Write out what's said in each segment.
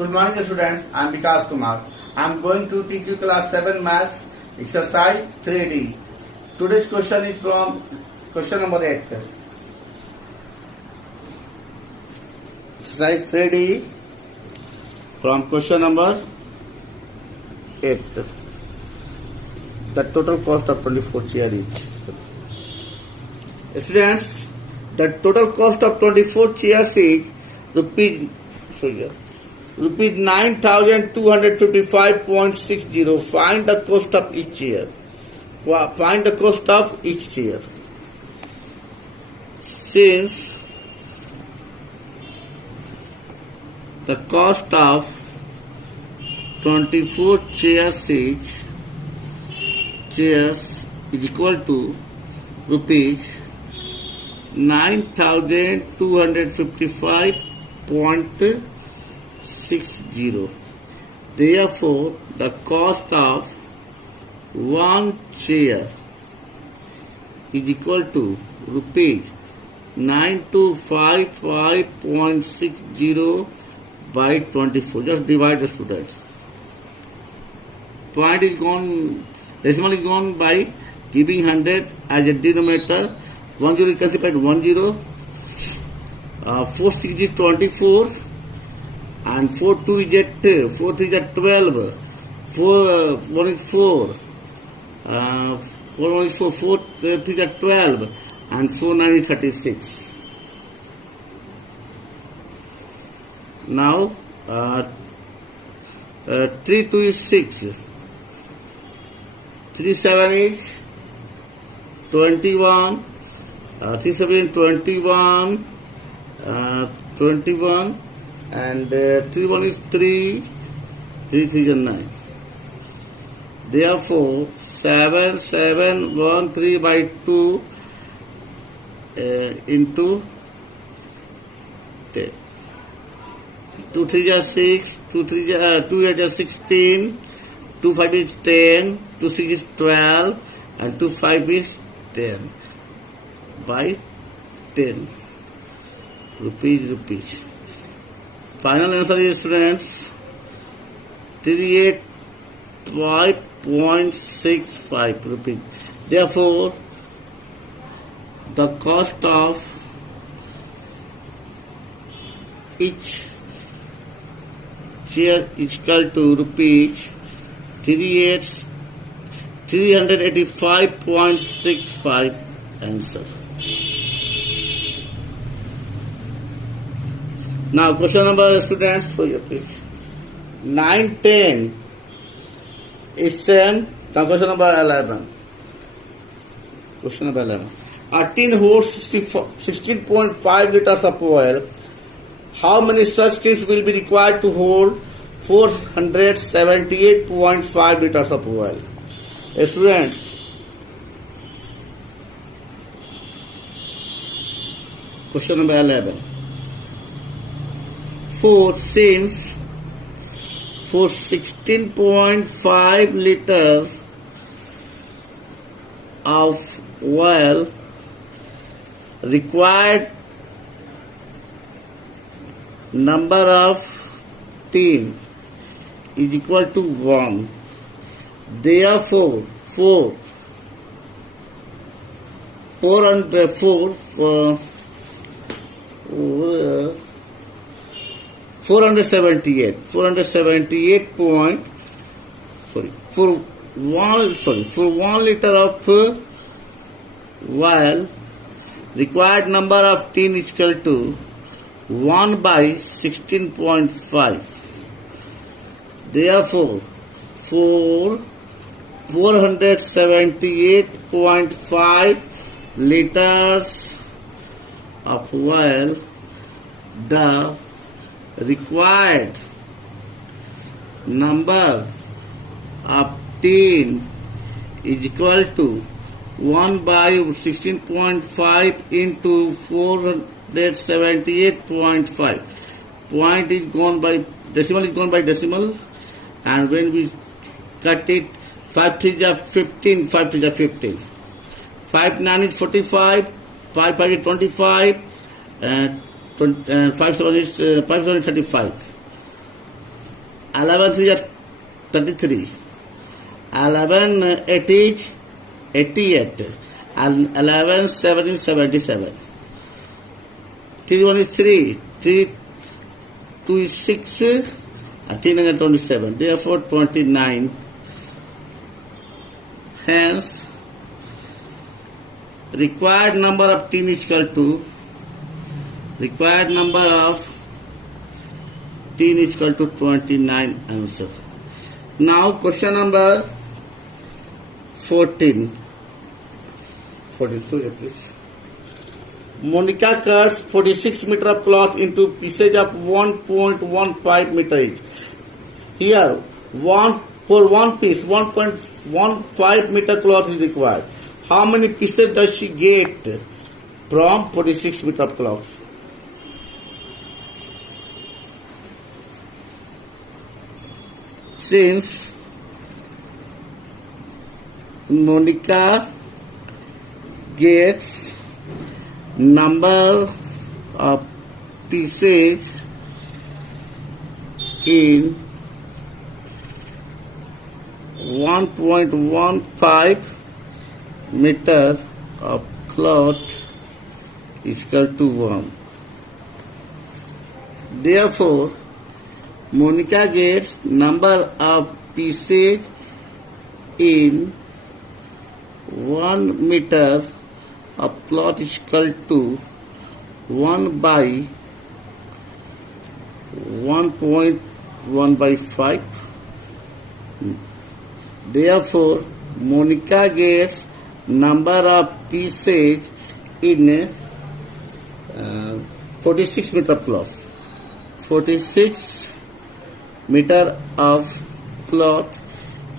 Good morning students, I am Vikas Kumar. I am going to teach you class 7 maths exercise 3D. Today's question is from question number 8. Exercise 3D from question number 8. The total cost of 24 chairs each. Students, the total cost of 24 chairs is rupees 9,255.60. Find the cost of each chair. Find the cost of each chair. Since the cost of 24 chairs each is equal to rupees 9,255.60. Therefore, the cost of one chair is equal to rupees 9,255.60 by 24. Just divide the students. Point is gone, decimal is gone by giving 100 as a denominator. 1 0 is classified 1 0. 4 6 is 24 and 4 2 is 8, 4 3 is 12, 4 1 is 4, 4 1 is 4, 4 3 is 12 and 4 9 is 36. Now 3 2 is 6, 3 7 is 21, 3 7 is 21, 21 and 3 1 is 3, 3 3 is 9. Therefore, 7 7 1 3 by 2 into 10. 2 3 is 6, 2 3 2 8 is 16, 2 5 is 10, 2 6 is 12 and 2 5 is 10 by 10 rupees. Final answer is, students, 385.65 rupees. Therefore, the cost of each chair is equal to rupees 385.65 answer. Now, question number, students, for your page. 9, 10 is same. Now, question number 11. Question number 11. A tin holds 16.5 liters of oil. How many such tins will be required to hold 478.5 liters of oil? Students, question number 11. Since for 16.5 liters of oil required number of tin is equal to 1. Therefore, 478 for 1 liter of oil required number of tin is equal to 1 by 16.5. Therefore, 478.5 liters of oil, the required number of tin is equal to 1 by 16.5 into 478.5. Point is gone by decimal, and when we cut it, 5 3 is 15, 5 3 is 15. 5 9 is 45, 5 5 is 25, 5 7 is 35. 11 3 are 33. 11 8 is 88. And 11 7 is 77. 3 1 is 3. 3 2 is 6. And 3 9 27. Therefore 29. Hence, required number of tin is equal to tin is equal to 29 answer. Now question number 14. 14, sorry please. Monica cuts 46 meter of cloth into pieces of 1.15 meter each. Here, for one piece, 1.15 meter cloth is required. How many pieces does she get from 46 meter of cloth? Since Monica gets number of pieces in 1.15 meter of cloth is equal to 1. Therefore, Monica gets number of pieces in 1 meter of cloth is equal to 1 by 1.1 by 5. Therefore, Monica gets number of pieces in 46 meter of cloth. 46 meter of cloth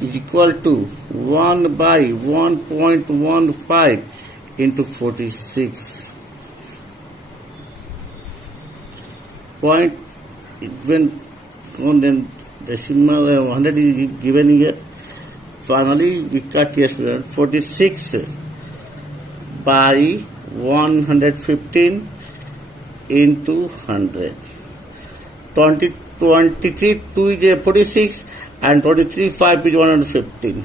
is equal to 1 by 1.15 into 46. Point when on then decimal 100 is given here. Finally, we cut here, student. 46 by 115 into 100. 23 2 is 46 and 23 5 is 115.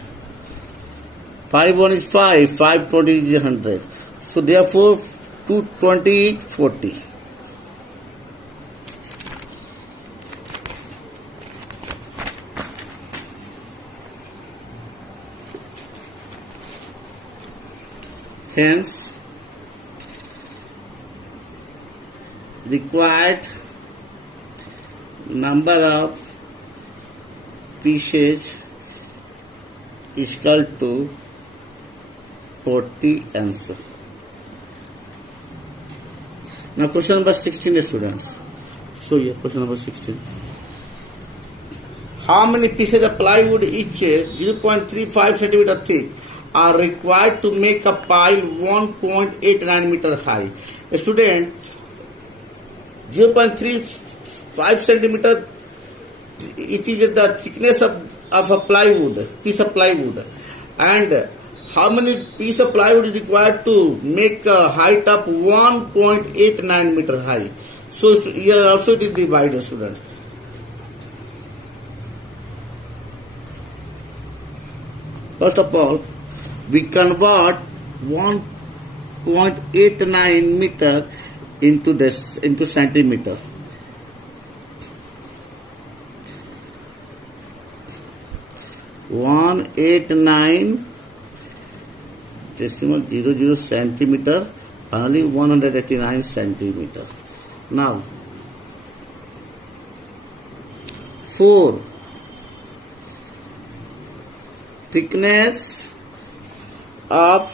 5 1 is 5, 5 20 is 100. So therefore 220 is 40. Hence, required number of pieces is equal to 40 answer. Now question number 16, students. So here question number 16. How many pieces of plywood each 0.35 centimeter thick are required to make a pile 1.89 meter high? A student, 0.35 centimeter, it is the thickness of a plywood, piece of plywood. And how many piece of plywood is required to make a height of 1.89 meter high? So here also it is divided, students. First of all, we convert 1.89 meter into centimeter. One 189 decimal 00 centimeter, only 189 centimeter. Now 4 thickness of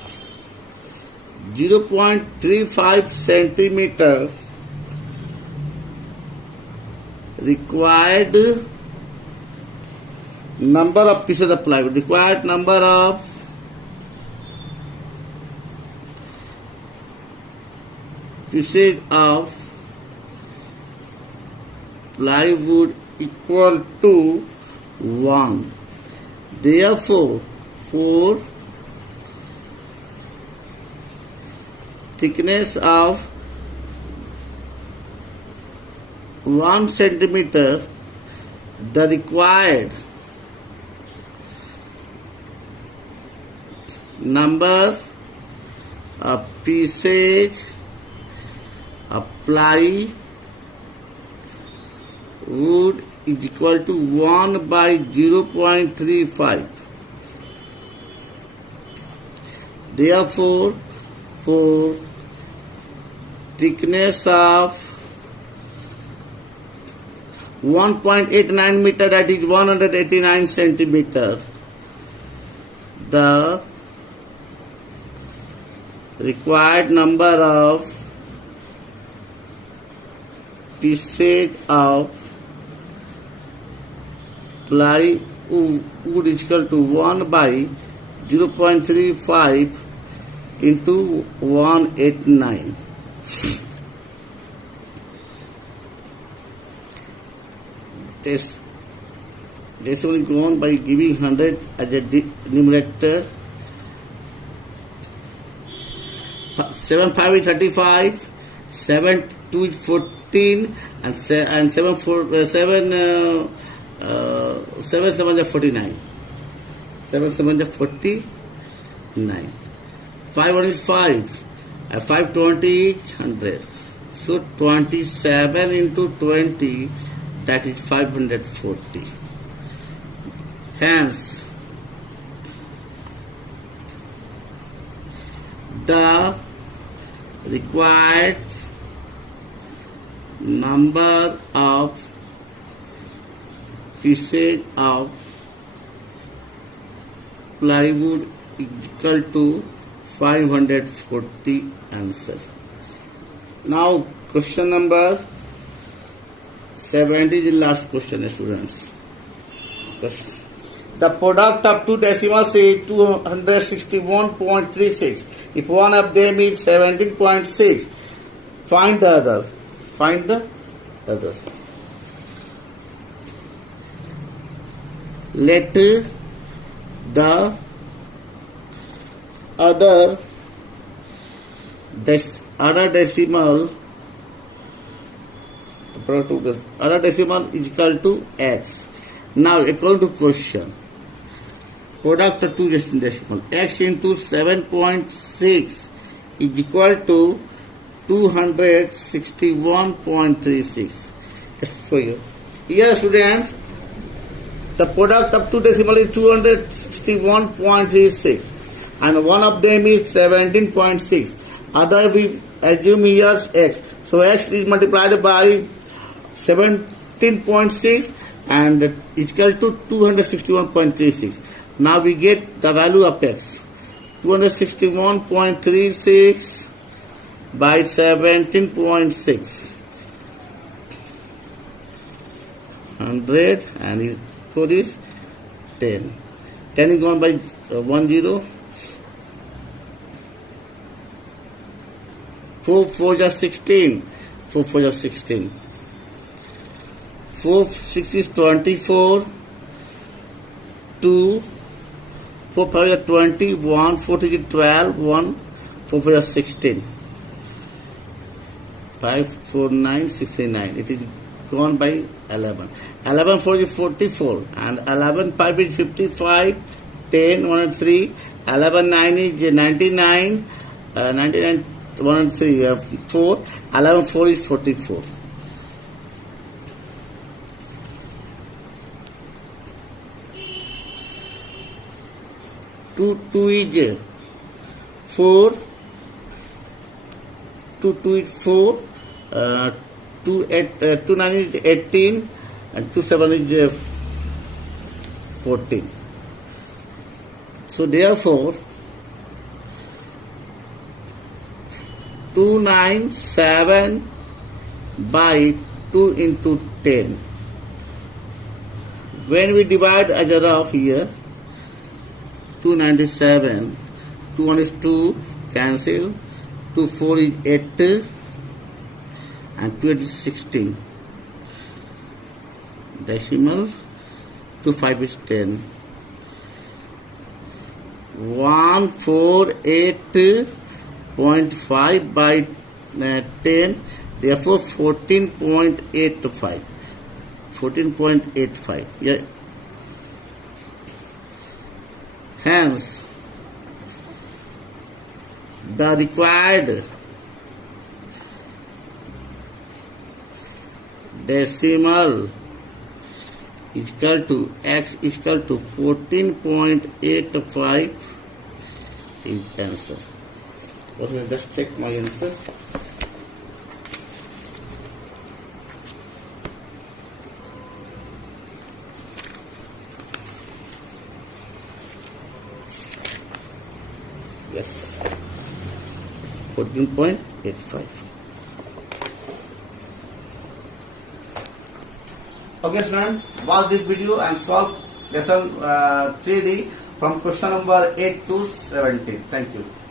0.35 centimeter required number of pieces of plywood, required number of pieces of plywood equal to 1. Therefore, 4 thickness of 1 centimeter the required number of pieces of plywood is equal to 1 by 0.35. Therefore, for thickness of 1.89 meter, that is 189 centimeter, the required number of pieces of plywood is equal to 1 by 0.35 into 189. This will go on by giving 100 as a numerator. 7 5 is 35, 7 2 is 14, and 7 7 7 is 49. 7 7 is 49. 5 1 is 5, and 5 20 is 100. So 27 into 20, that is 540. Hence, the required number of pieces of plywood is equal to 540 answer. Now question number 70 is the last question, students. The product of two decimals is 261.36. If one of them is 17.6, find the other. Find the other. Let the other decimal is equal to x. Now, according to question, product of two decimal, x into 7.6 is equal to 261.36. Let's show you. Here, students, the product of two decimal is 261.36, and one of them is 17.6. Other we assume here x. So x is multiplied by 17.6 and is equal to 261.36. Now we get the value of x. 261.36 by 17.6. 100 and it code is 10. 10 is gone by 10. 4 4 is 16. 4 4 is 16. 4 6 is 24. 2 4 5 is 20. 1 4 is 12. 1 4 5 is 16. 5 4 9 69. It is gone by 11. 11 4 is 44 and 11 5 is 55. 10 1 and 3. 11 9 is 99. 99 1 and 3 we have 4. 11 4 is 44. Two is 4. 2 is 4. 2 9 is 18 and 2 7 is 14. So therefore 297 by 2 into 10. When we divide as a rough here, 297, 2 1 is 2, cancel, 2 4 is 8 and 2 8 is 16. Decimal, 2 5 is 10. 148.5 by 10, therefore 14.85. 14.85. Yeah. Hence, the required decimal is equal to x is equal to 14.85 is answer. Okay, just check my answer. Yes, 14.85. Okay, friends, watch this video and solve lesson 3D from question number 8 to 17. Thank you.